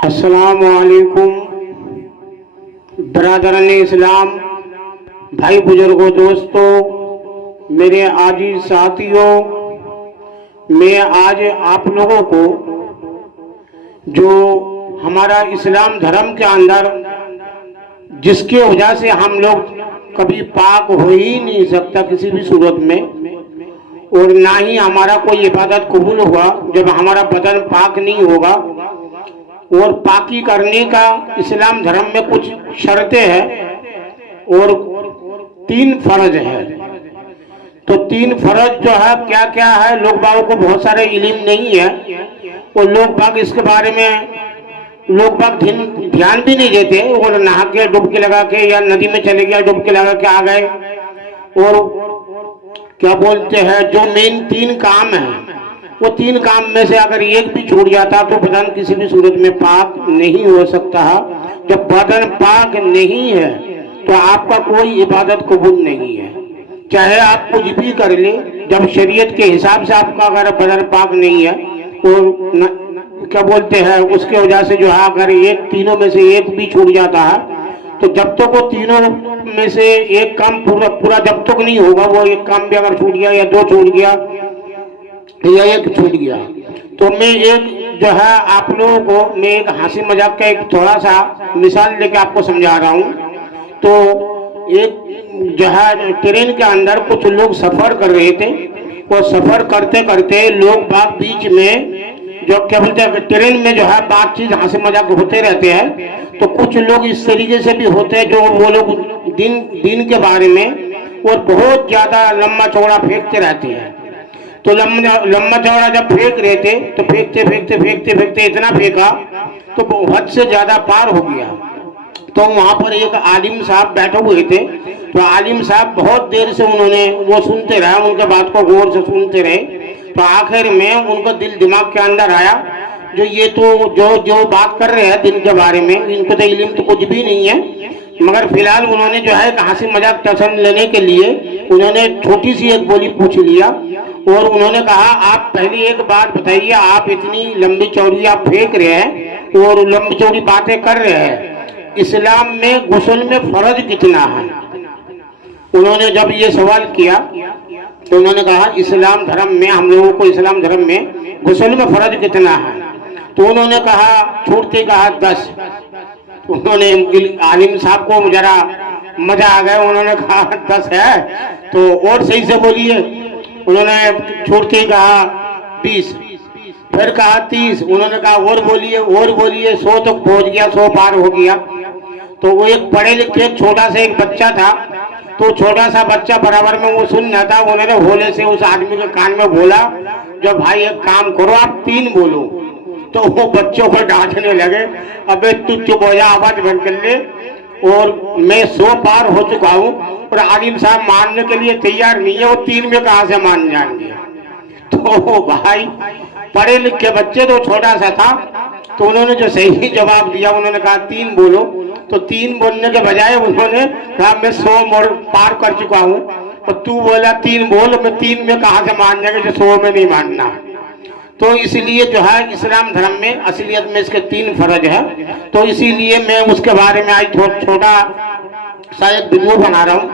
अस्सलामुअलैकुम बरादरान इस्लाम, भाई बुजुर्गों, दोस्तों, मेरे आजीज साथियों। मैं आज आप लोगों को जो हमारा इस्लाम धर्म के अंदर जिसकी वजह से हम लोग कभी पाक हो ही नहीं सकता किसी भी सूरत में, और ना ही हमारा कोई इबादत कबूल हुआ जब हमारा बदन पाक नहीं होगा। और पाकी करने का इस्लाम धर्म में कुछ शर्तें हैं और 3 फर्ज है। तो 3 फर्ज जो है क्या क्या है, लोग बागों को बहुत सारे इल्म नहीं है और लोग बाग इसके बारे में लोग बाग ध्यान भी नहीं देते और नहा के डुबकी लगा के या नदी में चले गया डुबकी लगा के आ गए। और क्या बोलते हैं, जो मेन 3 काम है वो 3 काम में से अगर एक भी छूट जाता तो बदन किसी भी सूरत में पाक नहीं हो सकता। जब बदन पाक नहीं है तो आपका कोई इबादत कबूल नहीं है, चाहे आप कुछ भी कर ले। जब शरीयत के हिसाब से आपका अगर बदन पाक नहीं है और क्या बोलते हैं उसके वजह से जो है अगर तीनों में से एक भी छूट जाता है तो जब तक वो तीनों में से एक काम पूरा जब तक नहीं होगा, वो एक काम भी अगर छूट गया या 2 छूट गया या 1 छूट गया, तो मैं एक जो है आप लोगों को मैं एक हंसी मजाक का एक थोड़ा सा मिसाल लेके आपको समझा रहा हूँ। तो एक जो है ट्रेन के अंदर कुछ लोग सफर कर रहे थे और सफर करते करते लोग बाग बीच में जो क्या बोलते हैं ट्रेन में जो है बातचीत हंसी मजाक होते रहते हैं। तो कुछ लोग इस तरीके से भी होते हैं जो वो लोग दिन के बारे में और बहुत ज्यादा लंबा चौड़ा फेंकते रहते हैं। तो लंबा चौड़ा जब फेंक रहे थे तो फेंकते फेंकते फेंकते फेंकते इतना फेंका तो हद से ज्यादा पार हो गया। तो वहां पर एक आलिम साहब बैठे हुए थे। तो आलिम साहब बहुत देर से उन्होंने वो सुनते रहे, उनके बात को गौर से सुनते रहे। तो आखिर में उनको दिल दिमाग के अंदर आया जो ये तो जो बात कर रहे हैं दिन के बारे में, इनको तो इल्म तो कुछ भी नहीं है। मगर फिलहाल उन्होंने जो है हंसी मजाक टसन लेने के लिए उन्होंने छोटी सी एक बोली पूछ लिया और उन्होंने कहा, आप पहले एक बात बताइए, आप इतनी लंबी चौड़ी आप फेंक रहे हैं और लंबी चौड़ी बातें कर रहे हैं, इस्लाम में गुस्ल में फर्ज कितना है? उन्होंने जब ये सवाल किया तो उन्होंने कहा, इस्लाम धर्म में हम लोगों को इस्लाम धर्म में गुस्ल में फर्ज कितना है? तो उन्होंने कहा, छूटते कहा 10। तो उन्होंने आलिम साहब को जरा मजा आ गया, उन्होंने कहा 10 है तो और सही से बोलिए। उन्होंने छूटते कहा 20, फिर कहा 30, उन्होंने कहा और बोलिए 100 तक पहुंच गया, 100 पार हो गया। तो वो एक पढ़े लिखे छोटा सा एक बच्चा था, तो छोटा सा बच्चा बराबर में वो सुन रहा था। उन्होंने भोले से उस आदमी के कान में बोला, जो भाई एक काम करो आप 3 बोलो। तो वो बच्चों को डांटने लगे, अबे तू चुप हो जा, आवाज बंद कर ले, और मैं 100 पार हो चुका हूँ और आलिम साहब मानने के लिए तैयार नहीं है, वो 3 में कहां से मान जाएंगे? तो भाई पढ़े लिखे बच्चे तो छोटा सा था, तो उन्होंने जो सही जवाब दिया उन्होंने कहा 3 बोलो। तो 3 बोलने के बजाय उन्होंने कहा मैं 100 मोड़ पार कर चुका हूँ और तू बोला 3 बोल, मैं 3 में कहां से मान जाएंगे जो 100 में नहीं मानना। तो इसलिए जो है इस्लाम धर्म में असलियत में इसके 3 फर्ज है। तो इसीलिए मैं उसके बारे में आज छोटा सा एक वीडियो बना रहा हूँ।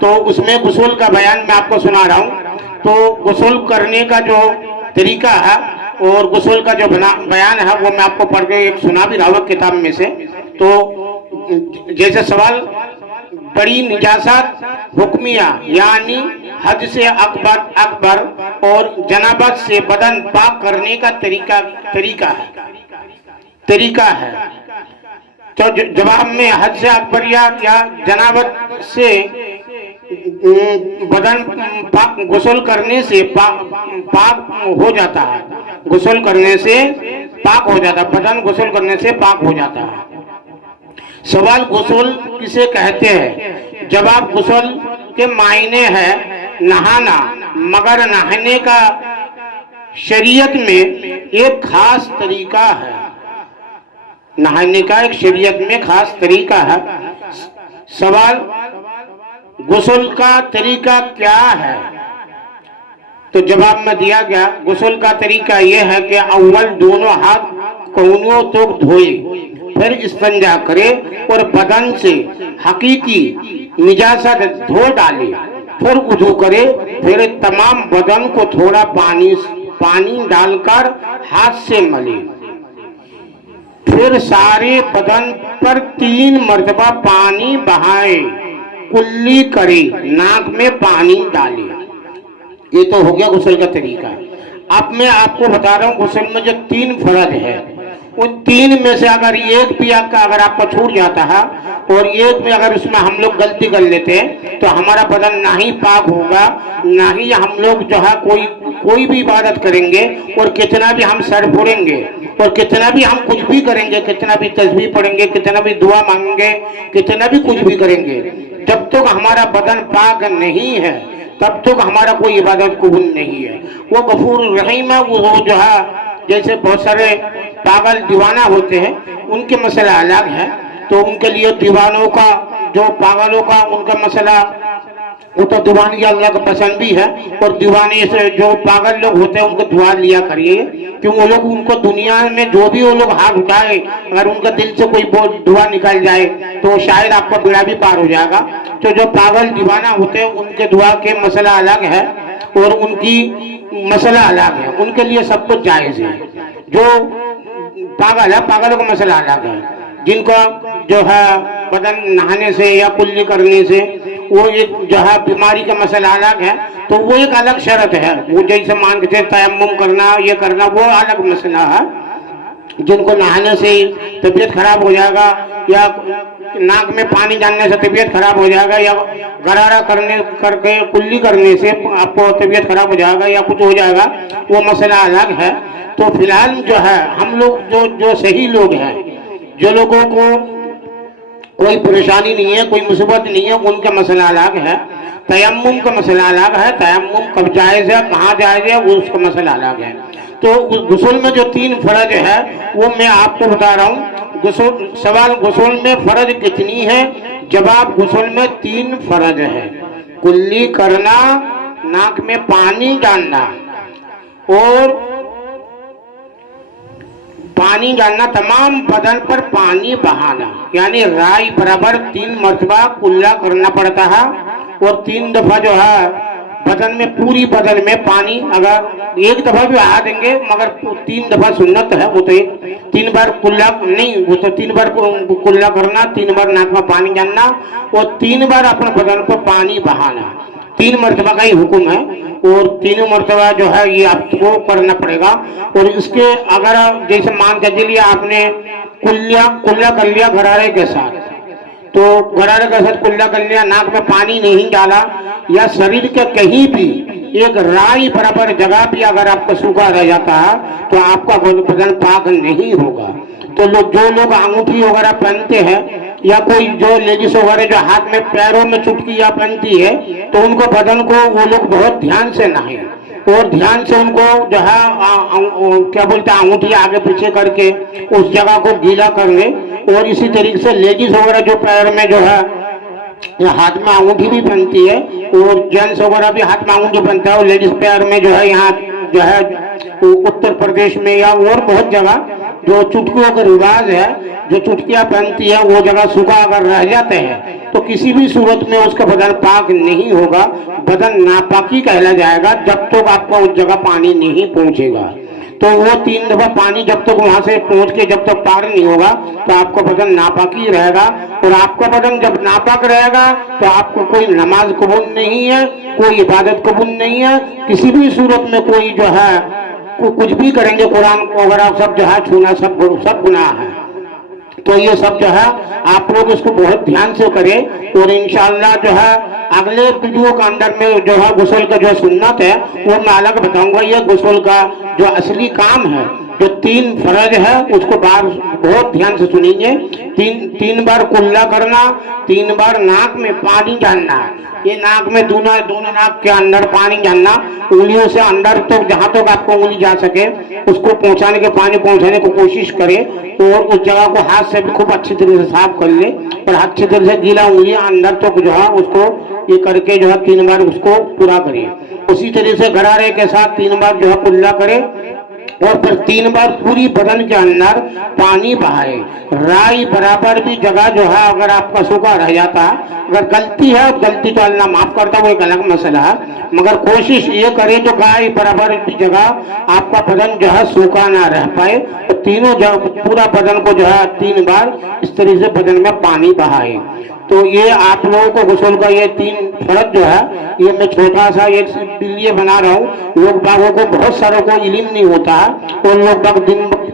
तो उसमें गुस्ल का बयान मैं आपको सुना रहा हूँ। तो गुस्ल करने का जो तरीका है और गुस्ल का जो बयान है वो मैं आपको पढ़ के एक सुना भी रहा हूँ किताब में से। तो जैसे सवाल, बड़ी निजासत हुक्मिया यानी हद से अकबर और जनाबत से बदन पाक करने का तरीका है। तो जवाब में हद से अकबर या जनाबत से बदन पाक गुस्ल करने से पाक हो जाता है, गुस्ल करने से पाक हो जाता है, बदन गुस्ल करने से पाक हो जाता है। सवाल, गुस्ल किसे कहते हैं? जवाब, गुस्ल के मायने है नहाना, मगर नहाने का शरीयत में एक खास तरीका है। नहाने का एक शरीयत में खास तरीका है। सवाल, गुस्ल का तरीका क्या है? तो जवाब में दिया गया, गुस्ल का तरीका यह है कि अव्वल दोनों हाथ कौनों तो धोए, फिर इस्तिंजा करे और बदन से हकीकी निजासत धो डाले, फिर वुजू करे, फिर तमाम बदन को थोड़ा पानी डालकर हाथ से मले, फिर सारे बदन पर 3 मर्तबा पानी बहाए, कुल्ली करे, नाक में पानी डाले। ये तो हो गया गुस्ल का तरीका। अब मैं आपको बता रहा हूँ गुस्ल में जो 3 फर्ज है, उन 3 में से अगर एक भी अगर आपको छूट जाता है और एक में अगर उसमें हम लोग गलती कर लेते हैं तो हमारा बदन ना ही पाक होगा, ना ही हम लोग जो है कोई भी इबादत करेंगे, और कितना भी हम सर फोड़ेंगे और कितना भी हम कुछ भी करेंगे, कितना भी तस्बीह पढ़ेंगे, कितना भी दुआ मांगेंगे, कितना भी कुछ भी करेंगे, जब तक हमारा बदन पाक नहीं है तब तक हमारा कोई इबादत कबूल नहीं है। वो गफूर रहीम है, वो जो है जैसे बहुत सारे पागल दीवाना होते हैं उनके मसला अलग है, तो उनके लिए दीवानों का जो पागलों का उनका मसला वो तो दीवानगी अल्लाह को पसंद भी है, और दीवाने से जो पागल लोग होते हैं उनको दुआ लिया करिए, कि वो लोग उनको दुनिया में जो भी वो लोग हाथ उठाए अगर उनका दिल से कोई दुआ निकल जाए तो शायद आपका बेड़ा भी पार हो जाएगा। तो जो पागल दीवाना होते हैं उनके दुआ के मसला अलग है और उनकी मसला अलग है, उनके लिए सब कुछ जायज है। जो पागल है पागलों का मसला अलग है, जिनका जो है बदन नहाने से या कुल्ली करने से वो एक जो है बीमारी का मसला अलग है, तो वो एक अलग शर्त है। वो जैसे मान के तयम्मुम करना ये करना वो अलग मसला है। जिनको नहाने से तबीयत खराब हो जाएगा या नाक में पानी डालने से तबीयत खराब हो जाएगा या गरारा करके कुल्ली करने से आपको तबीयत खराब हो जाएगा या कुछ हो जाएगा, वो मसला अलग है। तो फिलहाल जो है हम लोग जो सही लोग हैं, जो लोगों को कोई परेशानी नहीं है, कोई मुसीबत नहीं है, उनका मसला अलग है। तयम्मुम का मसला अलग है, तयम्मुम कब जायज़ है कहाँ जायज़ है वो उसका मसला अलग है। तो गुस्ल में जो 3 फर्ज है वो मैं आपको बता रहा हूँ। गुस्ल में फर्ज कितनी है? जवाब गुस्ल में 3 फर्ज है। कुल्ली करना, नाक में पानी डालना और पानी डालना, तमाम बदन पर पानी बहाना, यानी राई बराबर 3 मरतबा कुल्ला करना पड़ता है और 3 दफा जो है बदन में पूरी बदन में पानी, अगर एक दफा भी बहा देंगे मगर 3 दफा सुन्नत है, वो तो 3 बार कुल्ला नहीं, वो तो 3 बार कुल्ला करना, 3 बार नाक में पानी डालना और 3 बार अपने बदन पर पानी बहाना। 3 मरतबा का ही हुक्म है और 3 मरतबा जो है ये आपको करना पड़ेगा। और इसके अगर जैसे मान के चलिए आपने कुल्ला कर लिया गरारे के साथ, तो गरारे के साथ कुल्ला कर लिया, नाक में पानी नहीं डाला या शरीर के कहीं भी एक राई बराबर जगह भी अगर आपका सूखा रह जाता है तो आपका बदन पाक नहीं होगा। तो जो लोग अंगूठी वगैरह पहनते हैं या कोई जो लेडीज वगैरह जो हाथ में पैरों में चुटकियां पहनती है तो उनको बदन को वो लोग बहुत ध्यान से नहाए और ध्यान से उनको जो है क्या बोलते हैं अंगूठी आगे पीछे करके उस जगह को गीला कर ले। और इसी तरीके से लेडीज वगैरह जो पैर में जो है हाथ में अंगूठी भी पहनती है और जेंट्स वगैरह भी हाथ में अंगूठी पहनता है और लेडीज पैर में जो है यहाँ जो है उत्तर प्रदेश में या और बहुत जगह जो चुटकियों का रिवाज है, जो चुटकियां पहनती है वो जगह सूखा अगर रह जाते हैं तो किसी भी सूरत में उसका बदन पाक नहीं होगा, बदन नापाकी कहला जाएगा जब तक आपका उस जगह पानी नहीं पहुंचेगा। तो वो 3 दफा पानी जब तक वहां से पहुंच के जब तक पार नहीं होगा तो आपका बदन नापाकी रहेगा और आपका बदन जब नापाक रहेगा तो आपको कोई नमाज कबूल नहीं है, कोई इबादत कबूल नहीं है, किसी भी सूरत में कोई जो है कुछ भी करेंगे कुरान वगैरह सब जो है छूना सब गुनाह है। तो ये सब जो है आप लोग इसको बहुत ध्यान से करें और इंशाअल्लाह जो है अगले वीडियो के अंदर में जो है गुस्ल का जो सुन्नत है वो मैं अलग बताऊंगा। ये गुस्ल का जो असली काम है जो 3 फर्ज है उसको बहुत ध्यान से सुनिए। 3 बार कुल्ला करना, 3 बार नाक में पानी डालना, ये नाक में दोनों नाक के अंदर पानी डालना, उंगलियों से अंदर तो जहां तक आपको उंगली जा सके उसको पानी पहुंचाने की कोशिश करें और उस जगह को हाथ से भी खूब अच्छी तरह से साफ कर ले और अच्छी तरह से गीला उंगली अंदर तक जो है उसको ये करके जो है 3 बार उसको पूरा करिए। उसी तरह से गरारे के साथ 3 बार जो है कुल्ला करें और फिर 3 बार पूरी बदन के अंदर पानी बहाए। राई बराबर भी जगह जो है अगर आपका सूखा रह जाता है, अगर गलती है, गलती तो अल्लाह माफ करता है, वो एक अलग मसला है, मगर कोशिश ये करे जो गाय बराबर की जगह आपका बदन जो है सूखा ना रह पाए, तो तीनों पूरा बदन को जो है 3 बार इस तरीके से बदन में पानी बहाए। तो ये आप लोगों को गुस्ल का ये 3 फर्ज जो है, ये मैं छोटा सा एक लिए बना रहा हूँ। लोग बागों को बहुत सारों को इल्म नहीं होता है, और लोग बाग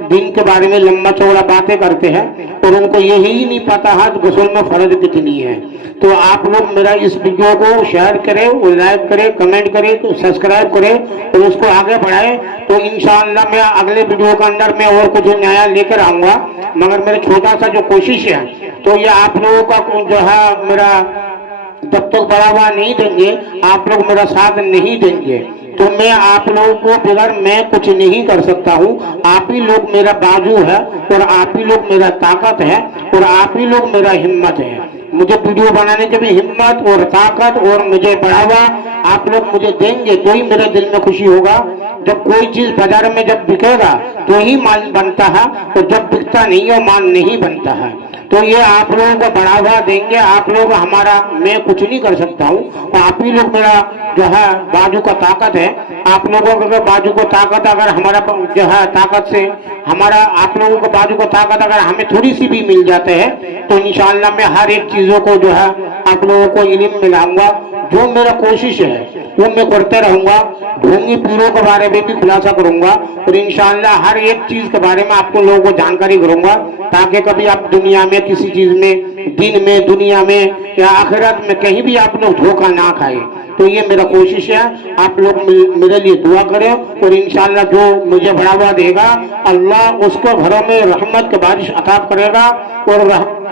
दिन के बारे में लंबा चौड़ा बातें करते हैं और उनको यही नहीं पता है गुस्ल में फर्ज कितनी है। तो आप लोग मेरा इस वीडियो को शेयर करें, वो लाइक करें, कमेंट करें, तो सब्सक्राइब करें और उसको आगे बढ़ाएं। तो इंशाअल्लाह मैं अगले वीडियो के अंदर मैं और कुछ नया लेकर आऊँगा, मगर मेरा छोटा सा जो कोशिश है, तो ये आप लोगों का जो है मेरा जब तक बढ़ावा नहीं देंगे, आप लोग मेरा साथ नहीं देंगे, तो मैं आप लोगों को बगैर मैं कुछ नहीं कर सकता हूँ। आप ही लोग मेरा बाजू है और आप ही लोग मेरा ताकत है और आप ही लोग मेरा हिम्मत है। मुझे वीडियो बनाने की भी हिम्मत और ताकत और मुझे बढ़ावा आप लोग मुझे देंगे तो ही मेरे दिल में खुशी होगा। जब कोई चीज बाजार में जब बिकेगा तो ही माल बनता है, और जब बिकता नहीं है माल नहीं बनता है। तो ये आप लोगों को बढ़ावा देंगे, आप लोग हमारा, मैं कुछ नहीं कर सकता हूँ, आप ही लोग मेरा जो है बाजू का ताकत है। आप लोगों को बाजू को ताकत अगर हमारा जो है ताकत से हमारा, आप लोगों को बाजू को ताकत अगर हमें थोड़ी सी भी मिल जाते हैं, तो इंशाअल्लाह मैं हर एक चीजों को जो है आप लोगों को इल्म मिलाऊंगा। जो मेरा कोशिश है वो मैं करते रहूंगा। ढोंगी पीरों के बारे में भी खुलासा करूंगा और इंशाअल्लाह हर एक चीज के बारे में आपको लोगों को जानकारी करूंगा, ताकि कभी आप दुनिया में किसी चीज में, दिन में, दुनिया में या आखिरत में कहीं भी आप लोग धोखा ना खाए। तो ये मेरा कोशिश है, आप लोग मेरे लिए दुआ करें और इंशाअल्लाह जो मुझे बढ़ावा देगा अल्लाह उसको घरों में रहमत की बारिश अता करेगा और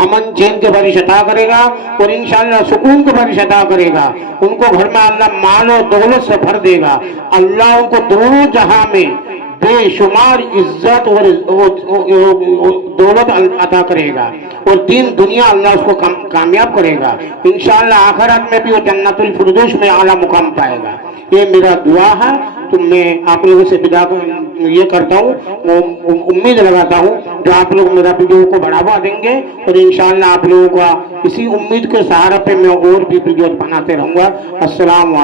अमन चैन के बारिश अता करेगा और इंशाअल्लाह सुकून के बारिश अता करेगा। उनको घर में अल्लाह माल और दौलत से भर देगा। अल्लाह उनको दोनों जहां में बेशुमार इज्जत और दौलत अता करेगा और दीन दुनिया अल्लाह उसको कामयाब करेगा। इंशाअल्लाह आखिरत में भी वो जन्नतुल फिरदौस में आला मुकाम पाएगा। ये मेरा दुआ है। तो मैं आप लोगों से विदा ये करता हूँ, उम्मीद लगाता हूँ जो आप लोग मेरा वीडियो को बढ़ावा देंगे और इंशाअल्लाह आप लोगों का इसी उम्मीद के सहारे पे मैं और भी वीडियो बनाते रहूँगा। अस्सलाम वालेकुम।